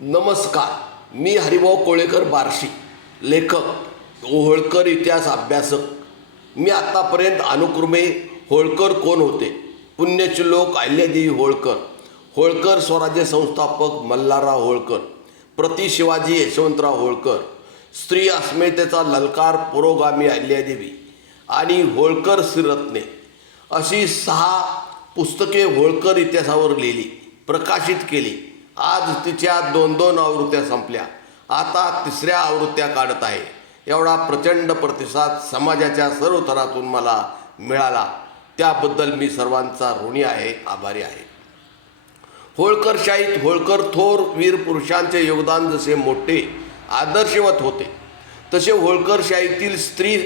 नमस्कार मी हरिभाऊ कोळेकर बार्शी लेखक होळकर इतिहास अभ्यासक. मी आत्तापर्यंत अनुक्रमे होळकर कोण होते? पुण्यश्लोक अहिल्यादेवी होळकर होळकर स्वराज्य संस्थापक मल्हारराव होळकर प्रति शिवाजी यशवंतराव होळकर स्त्री अस्मितेचा ललकार पुरोगामी अहिल्यादेवी आणि होळकर श्रीरत्ने अशी सहा पुस्तके होळकर इतिहासावर लिहिली प्रकाशित केली. आज तिच्या दोन दोन आवृत्त्या संपल्या. आता तिसऱ्या आवृत्त्या काढत आहे. एवढा प्रचंड प्रतिसाद समाजाच्या सर्व थरातून मला मिळाला. त्याबद्दल मी सर्वांचा ऋणी आहे आभारी आहे. होळकरशाहीत होळकर थोर वीर पुरुषांचे योगदान जसे मोठे आदर्शवत होते तसे होळकरशाहीतील स्त्री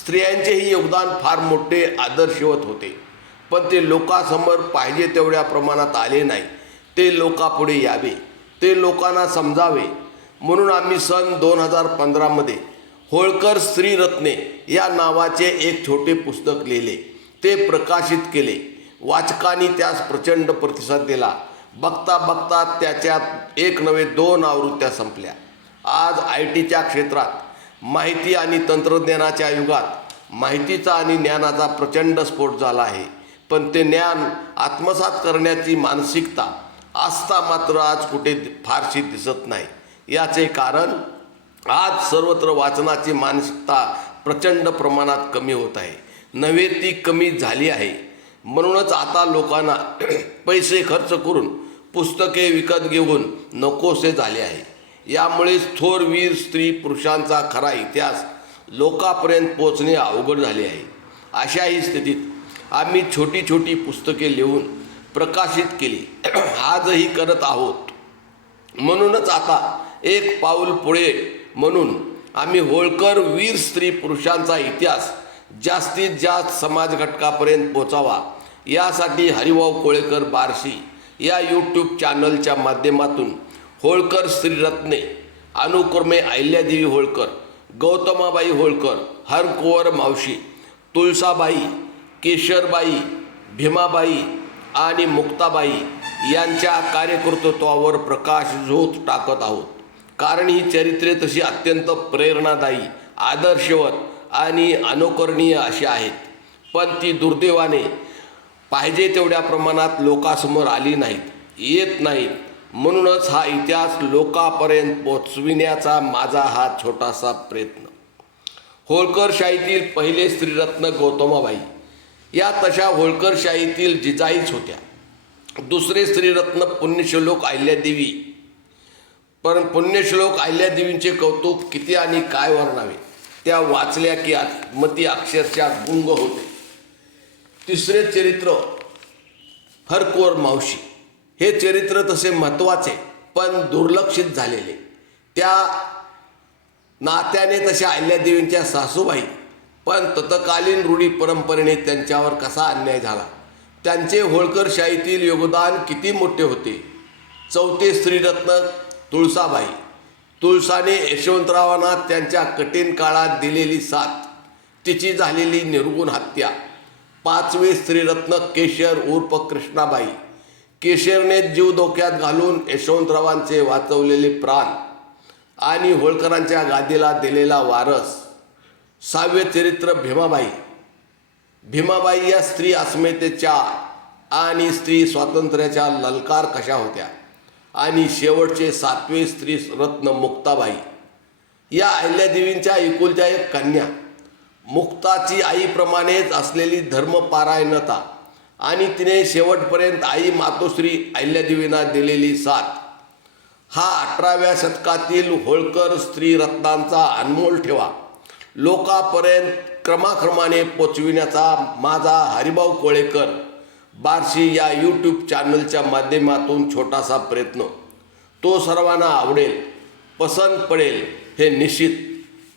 स्त्रियांचेही योगदान फार मोठे आदर्शवत होते. पण ते लोकांसमोर पाहिजे तेवढ्या प्रमाणात आले नाही ते लोकापुढे यावे ते लोकांना समजावे. म्हणून आम्ही सन दोन हजार पंधरामध्ये होळकर स्त्रीरत्ने या नावाचे एक छोटे पुस्तक लिहिले. ते प्रकाशित केले. वाचकांनी त्यास प्रचंड प्रतिसाद दिला. बघता बघता त्याच्यात एक नव्हे दोन आवृत्त्या संपल्या. आज आय टीच्या क्षेत्रात माहिती आणि तंत्रज्ञानाच्या युगात माहितीचा आणि ज्ञानाचा प्रचंड स्फोट झाला आहे. पण ते ज्ञान आत्मसात करण्याची मानसिकता आस्था मात्र आज कुठे फारशी दिसत नाही. याचे कारण आज सर्वत्र वाचनाची मानसिकता प्रचंड प्रमाणात कमी होत आहे. नव्हे ती कमी झाली आहे. म्हणूनच आता लोकांना पैसे खर्च करून पुस्तके विकत घेऊन नकोसे झाले आहे. यामुळेच थोर वीर स्त्री पुरुषांचा खरा इतिहास लोकांपर्यंत पोचणे अवघड झाले आहे. अशाही स्थितीत आम्ही छोटी छोटी पुस्तके लिहून प्रकाशित केली. आजही करत आहोत. म्हणूनच आता एक पाऊल पुढे म्हणून आम्ही होळकर वीर स्त्री पुरुषांचा इतिहास जास्तीत जास्त समाज घटकापर्यंत पोचावा यासाठी हरिभाऊ कोळेकर बार्शी या यूट्यूब चॅनलच्या माध्यमातून होळकर श्रीरत्ने अनुक्रमे अहिल्यादेवी होळकर गौतमाबाई होळकर हरकुंवर मावशी तुळसाबाई केशरबाई भीमाबाई आणि मुक्ताबाई यांच्या कार्यकर्तृत्वावर प्रकाश झोत टाकत आहोत. कारण ही चरित्रे तशी अत्यंत प्रेरणादायी आदर्शवत आणि अनुकरणीय अशी आहेत. पण ती दुर्दैवाने पाहिजे तेवढ्या प्रमाणात लोकासमोर आली नाहीत येत नाहीत. म्हणूनच हा इतिहास लोकापर्यंत पोचविण्याचा माझा हा छोटासा प्रयत्न. होळकरशाहीतील पहिले स्त्रीरत्न गौतमाबाई. या तशा होळकरशाहीतील जिजाईच होत्या. दुसरे श्रीरत्न पुण्यश्लोक अहिल्यादेवी. पण पुण्यश्लोक अहिल्यादेवींचे कौतुक किती आणि काय वर्णावे? त्या वाचल्या की मती अक्षरशः गुंग होते. तिसरे चरित्र हरकोर मावशी. हे चरित्र तसे महत्त्वाचे पण दुर्लक्षित झालेले. त्या नात्याने तशा अहिल्यादेवींच्या सासूबाई पण तत्कालीन रूढी परंपरेने त्यांच्यावर कसा अन्याय झाला? त्यांचे होळकरशाहीतील योगदान किती मोठे होते? चौथे स्त्रीरत्न तुळसाबाई. तुळसाने यशवंतरावांना त्यांच्या कठीण काळात दिलेली साथ तिची झालेली निर्गुण हत्या. पाचवे स्त्रीरत्न केशर उर्फ कृष्णाबाई. केशरने जीव धोक्यात घालून यशवंतरावांचे वाचवलेले प्राण आणि होळकरांच्या गादीला दिलेला वारस सहावे चरित्र भीमाबाई. भीमाबाई या स्त्री अस्मितेच्या आणि स्त्री स्वातंत्र्याच्या ललकार कशा होत्या? आणि शेवटचे सातवे स्त्री रत्न मुक्ताबाई. या अहिल्यादेवींच्या एकुलच्या एक कन्या. मुक्ताची आईप्रमाणेच असलेली धर्मपारायणता आणि तिने शेवटपर्यंत आई मातोश्री अहिल्यादेवींना दिलेली साथ. हा अठराव्या शतकातील होळकर स्त्री रत्नांचा अनमोल ठेवा. लोकापर्यंत क्रमाक्रमाने पोचविण्याचा माझा हरिभाऊ कोळेकर बार्शी या यूट्यूब चॅनलच्या माध्यमातून छोटासा प्रयत्न. तो सर्वांना आवडेल पसंत पडेल हे निश्चित.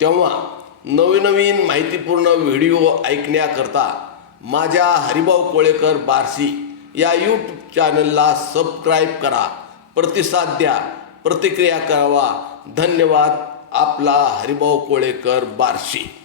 तेव्हा नवनवीन माहितीपूर्ण व्हिडिओ ऐकण्याकरता माझ्या हरिभाऊ कोळेकर बार्शी या यूट्यूब चॅनलला सबस्क्राईब करा. प्रतिसाद द्या प्रतिक्रिया करावा. धन्यवाद. आपला हरिभाऊ कोळेकर बार्शी.